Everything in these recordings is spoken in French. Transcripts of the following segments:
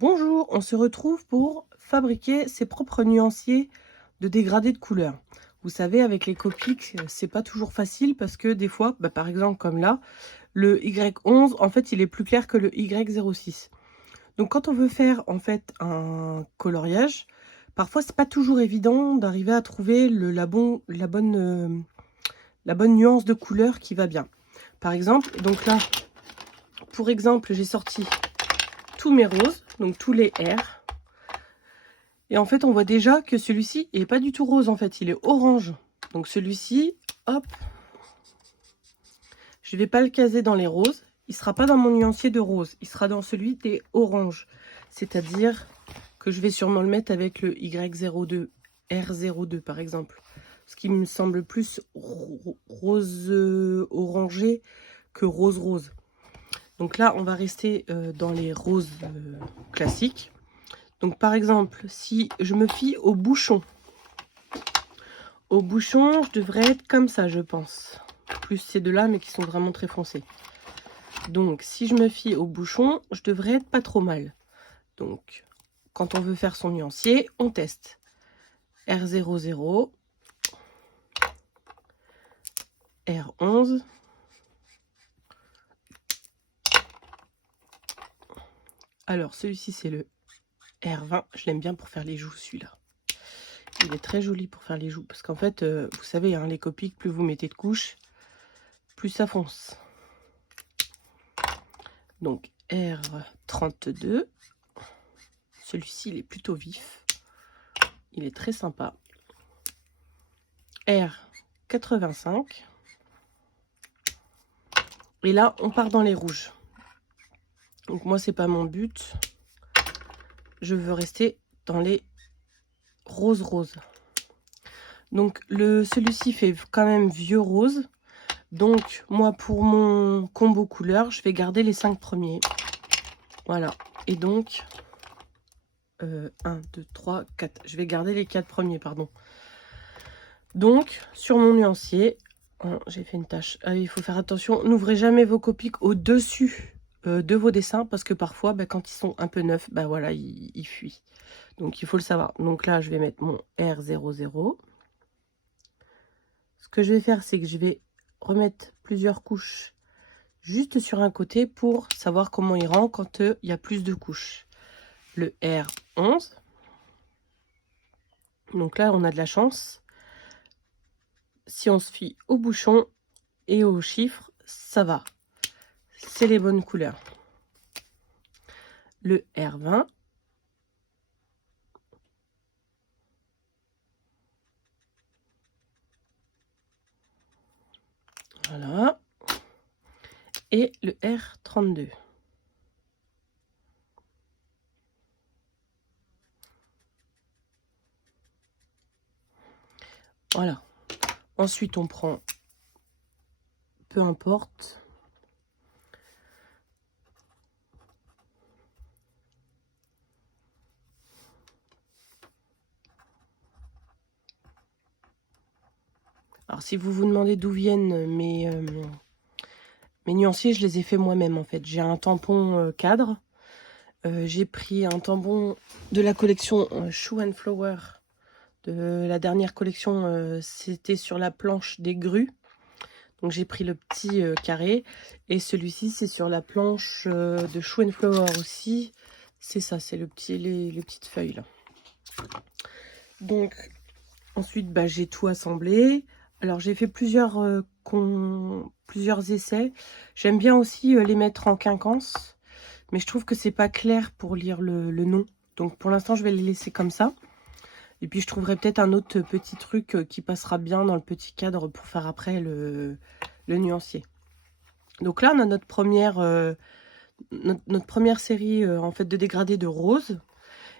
Bonjour, on se retrouve pour fabriquer ses propres nuanciers de dégradés de couleurs. Vous savez, avec les Copics, c'est pas toujours facile parce que des fois, par exemple comme là, le Y11, en fait, il est plus clair que le Y06. Donc quand on veut faire en fait un coloriage, parfois c'est pas toujours évident d'arriver à trouver la bonne nuance de couleur qui va bien. Par exemple, donc là, pour exemple, j'ai sorti tous mes roses, donc tous les R. Et en fait, on voit déjà que celui-ci n'est pas du tout rose, en fait, il est orange. Donc celui-ci, hop, je ne vais pas le caser dans les roses. Il ne sera pas dans mon nuancier de rose, il sera dans celui des oranges. C'est-à-dire que je vais sûrement le mettre avec le Y02, R02 par exemple. Ce qui me semble plus rose orangé que rose rose. Donc là, on va rester dans les roses classiques. Donc par exemple, si je me fie au bouchon, je devrais être comme ça, je pense. Plus ces deux-là, mais qui sont vraiment très foncés. Donc si je me fie au bouchon, je devrais être pas trop mal. Donc quand on veut faire son nuancier, on teste. R00, R11, alors celui-ci c'est le R20, je l'aime bien pour faire les joues celui-là. Il est très joli pour faire les joues, parce qu'en fait, vous savez, hein, les Copics, plus vous mettez de couches, plus ça fonce. Donc R32, celui-ci il est plutôt vif, il est très sympa. R85, et là on part dans les rouges. Donc moi c'est pas mon but, je veux rester dans les roses. Donc celui-ci fait quand même vieux rose. Donc moi pour mon combo couleur, je vais garder les 5 premiers. Voilà. Et donc 1, 2, 3, 4. Je vais garder les 4 premiers, pardon. Donc sur mon nuancier, oh, j'ai fait une tache. Ah, il faut faire attention, n'ouvrez jamais vos Copics au-dessus de vos dessins parce que parfois quand ils sont un peu neufs, voilà, ils fuient. Donc il faut le savoir. Donc là, je vais mettre mon R00. Ce que je vais faire, c'est que je vais remettre plusieurs couches juste sur un côté pour savoir comment il rend quand il y a plus de couches. Le R11. Donc là, on a de la chance. Si on se fie au bouchon et aux chiffres, ça va. C'est les bonnes couleurs. Le R20. Voilà. Et le R32. Voilà. Ensuite, on prend, peu importe, alors si vous vous demandez d'où viennent mes nuanciers, je les ai fait moi-même en fait. J'ai un tampon cadre. J'ai pris un tampon de la collection Shoe and Flower. De la dernière collection, c'était sur la planche des grues. Donc j'ai pris le petit carré. Et celui-ci, c'est sur la planche de Shoe and Flower aussi. C'est ça, c'est les petites feuilles là. Donc ensuite, j'ai tout assemblé. Alors j'ai fait plusieurs essais. J'aime bien aussi les mettre en quinquance. Mais je trouve que c'est pas clair pour lire le nom. Donc pour l'instant, je vais les laisser comme ça. Et puis je trouverai peut-être un autre petit truc qui passera bien dans le petit cadre pour faire après le nuancier. Donc là, on a notre première série en fait de dégradés de rose.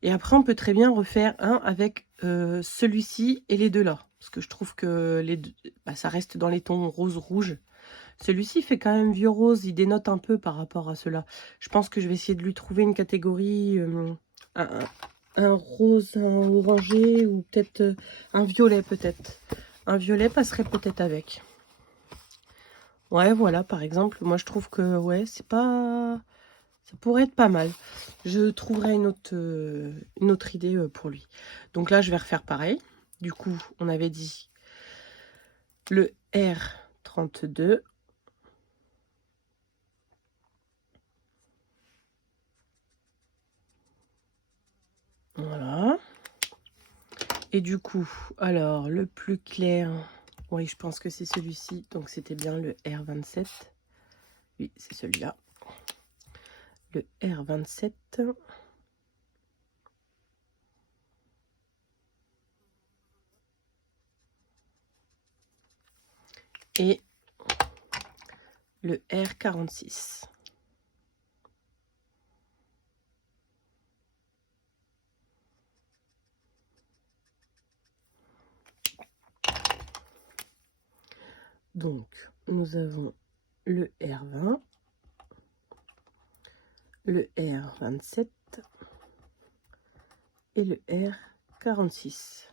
Et après, on peut très bien refaire un avec celui-ci et les deux là. Parce que je trouve que les deux, ça reste dans les tons rose-rouge. Celui-ci fait quand même vieux rose, il dénote un peu par rapport à cela. Je pense que je vais essayer de lui trouver une catégorie, un rose, un orangé ou peut-être un violet peut-être. Un violet passerait peut-être avec. Ouais, voilà, par exemple, moi je trouve que ouais, c'est pas Ça pourrait être pas mal. Je trouverai une autre idée pour lui. Donc là, je vais refaire pareil. Du coup, on avait dit le R32. Voilà. Et du coup, alors, le plus clair, oui, je pense que c'est celui-ci. Donc, c'était bien le R27. Oui, c'est celui-là. Le R27. Et le R46. Donc, nous avons le R20, le R27 et le R46.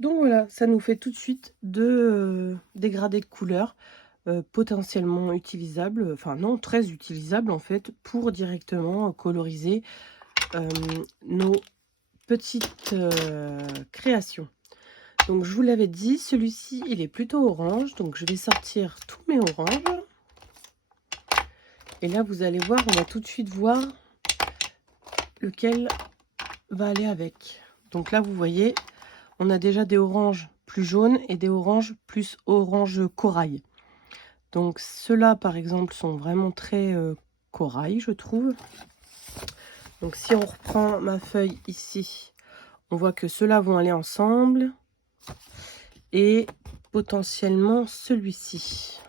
Donc voilà, ça nous fait tout de suite deux dégradés de couleurs potentiellement utilisables, enfin non, très utilisables en fait, pour directement coloriser nos petites créations. Donc je vous l'avais dit, celui-ci il est plutôt orange, donc je vais sortir tous mes oranges. Et là vous allez voir, on va tout de suite voir lequel va aller avec. Donc là vous voyez, on a déjà des oranges plus jaunes et des oranges plus orange corail. Donc ceux-là par exemple sont vraiment très corail je trouve. Donc si on reprend ma feuille ici, on voit que ceux-là vont aller ensemble. Et potentiellement celui-ci.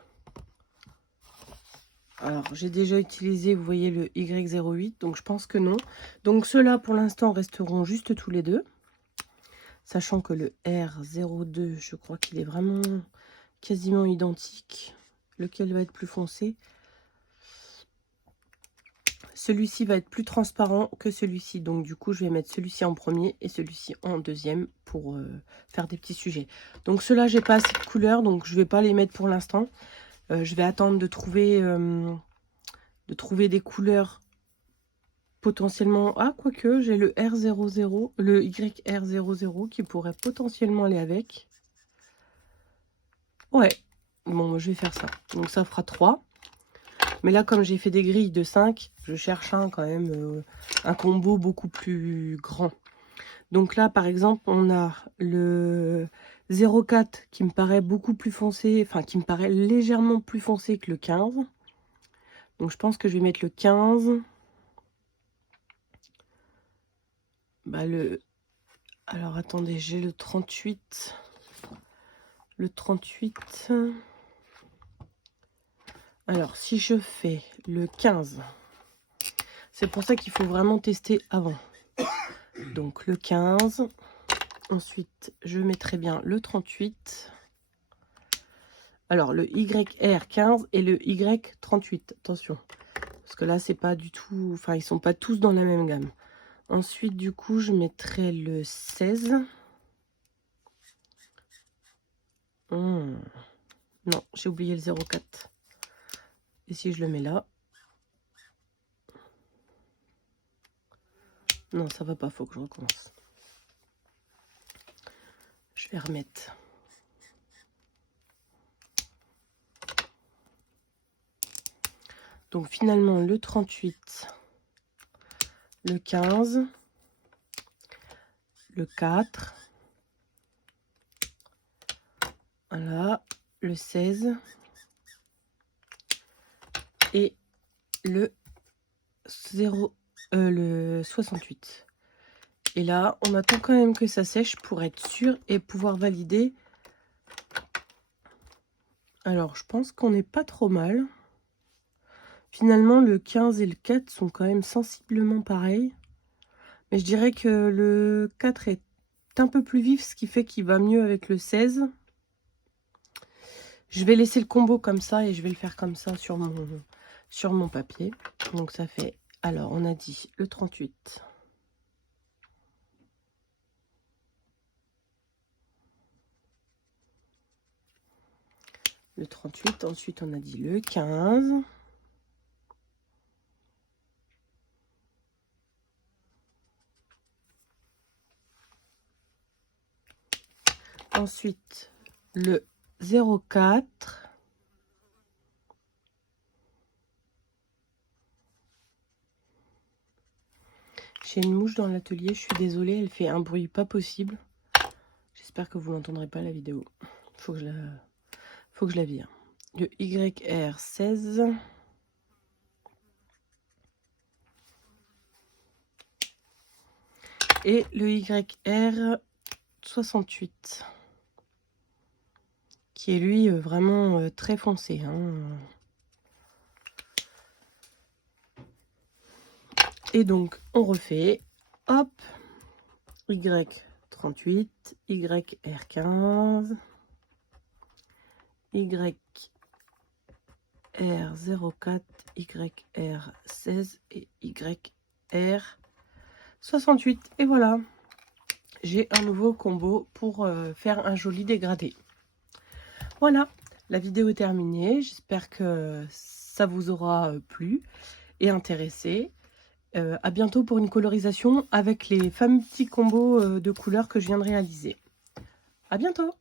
Alors j'ai déjà utilisé, vous voyez le Y08, donc je pense que non. Donc ceux-là pour l'instant resteront juste tous les deux. Sachant que le R02, je crois qu'il est vraiment quasiment identique. Lequel va être plus foncé? Celui-ci va être plus transparent que celui-ci. Donc du coup, je vais mettre celui-ci en premier et celui-ci en deuxième pour faire des petits sujets. Donc ceux-là, j'ai pas assez de couleurs, donc je vais pas les mettre pour l'instant. Je vais attendre de trouver des couleurs potentiellement... Ah, quoique, j'ai le R00, le YR00 qui pourrait potentiellement aller avec. Ouais, bon, je vais faire ça. Donc ça fera 3. Mais là, comme j'ai fait des grilles de 5, je cherche quand même un combo beaucoup plus grand. Donc là, par exemple, on a le 04 qui me paraît beaucoup plus foncé, enfin qui me paraît légèrement plus foncé que le 15. Donc je pense que je vais mettre le 15. Bah alors attendez, j'ai le 38. Le 38. Alors si je fais le 15, c'est pour ça qu'il faut vraiment tester avant. Donc le 15. Ensuite, je mettrai bien le 38. Alors le YR15 et le Y38. Attention. Parce que là, c'est pas du tout... Enfin, ils sont pas tous dans la même gamme. Ensuite, du coup, je mettrai le 16. Non, j'ai oublié le 04. Et si je le mets là? Non, ça va pas, faut que je recommence. Je vais remettre. Donc finalement, le 38, le 15, le 4, voilà, le 16 et le 68. Et là, on attend quand même que ça sèche pour être sûr et pouvoir valider. Alors, je pense qu'on n'est pas trop mal. Finalement, le 15 et le 4 sont quand même sensiblement pareils. Mais je dirais que le 4 est un peu plus vif, ce qui fait qu'il va mieux avec le 16. Je vais laisser le combo comme ça et je vais le faire comme ça sur mon papier. Donc ça fait... Alors, on a dit le 38. Le 38. Ensuite, on a dit le 15. Ensuite, le 04. J'ai une mouche dans l'atelier, je suis désolée, elle fait un bruit pas possible. J'espère que vous n'entendrez pas la vidéo. Faut que je la vire. Le YR16. Et le YR68. Qui est lui vraiment très foncé. Hein. Et donc, on refait. Hop. Y38, YR15, YR04, YR16 et YR68. Et voilà, j'ai un nouveau combo pour faire un joli dégradé. Voilà, la vidéo est terminée. J'espère que ça vous aura plu et intéressé. À bientôt pour une colorisation avec les fameux petits combos de couleurs que je viens de réaliser. À bientôt!